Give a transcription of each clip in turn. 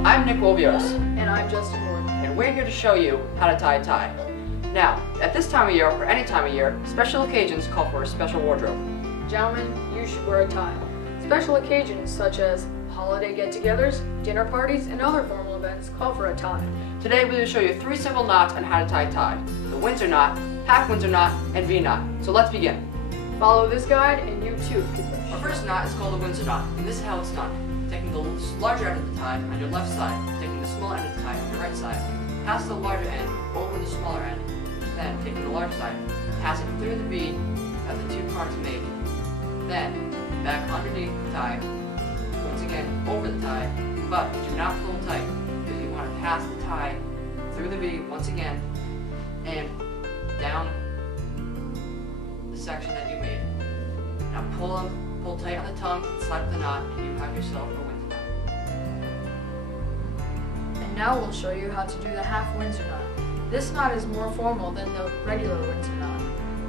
I'm Nick Wolbios, And I'm Justin Ward. and we're here to show you how to tie a tie. Now, at this time of year, or any time of year, special occasions call for a special wardrobe. Gentlemen, you should wear a tie. Special occasions such as holiday get-togethers, dinner parties, and other formal events call for a tie. Today we will show you 3 simple knots on how to tie a tie. The Windsor knot, half Windsor knot, and V-knot. So let's begin. Follow this guide and you too can Our push. first knot is called the Windsor knot, and this is how it's done. Taking the larger end of the tie on your left side, taking the smaller end of the tie on your right side, pass the larger end over the smaller end, then taking the larger side, pass it through the V that the 2 parts make, then back underneath the tie, once again over the tie, but do not pull tight because you want to pass the tie through the V once again and down the section that you made. Now pull tight on the tongue, slide up the knot, and you have yourself a Windsor knot. And now we'll show you how to do the half Windsor knot. This knot is more formal than the regular Windsor knot.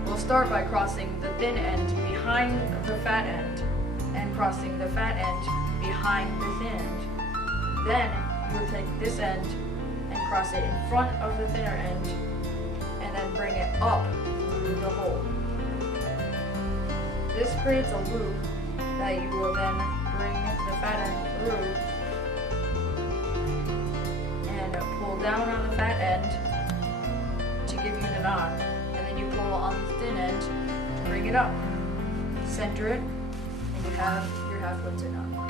We'll start by crossing the thin end behind the fat end and crossing the fat end behind the thin end. Then you'll take this end and cross it in front of the thinner end and then bring it up through the hole. This creates a loop that you will then bring the fat end through and pull down on the fat end to give you the knot, and then you pull on the thin end to bring it up. Center it, and you have your half Windsor knot.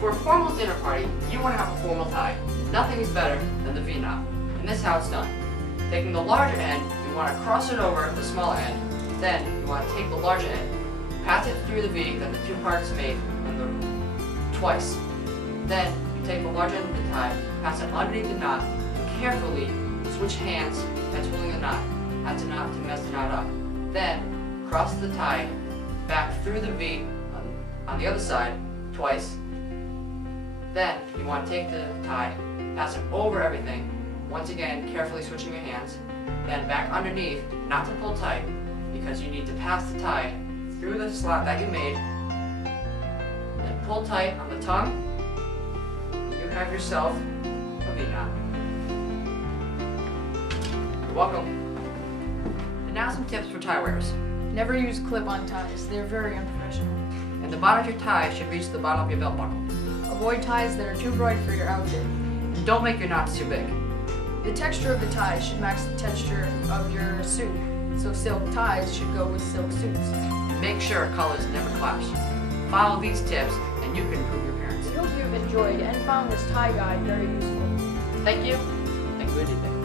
For a formal dinner party, you want to have a formal tie. Nothing is better than the V-knot, and this is how it's done. Taking the larger end, you want to cross it over the smaller end. Then you want to take the larger end, pass it through the V that the 2 parts make twice. Then you take the larger end of the tie, pass it underneath the knot, and carefully switch hands that's holding the knot. That's a knot to mess the knot up. Then cross the tie back through the V on the other side twice. Then you want to take the tie, pass it over everything. Once again, carefully switching your hands, then back underneath, not to pull tight, because you need to pass the tie through the slot that you made, then pull tight on the tongue. You have yourself a V-knot. You're welcome. And now some tips for tie wearers. Never use clip-on ties, they're very unprofessional. And the bottom of your tie should reach the bottom of your belt buckle. Avoid ties that are too bright for your outfit. And don't make your knots too big. The texture of the tie should match the texture of your suit, so silk ties should go with silk suits. And make sure colors never clash. Follow these tips and you can improve your appearance. We hope you've enjoyed and found this tie guide very useful. Thank you, and good evening.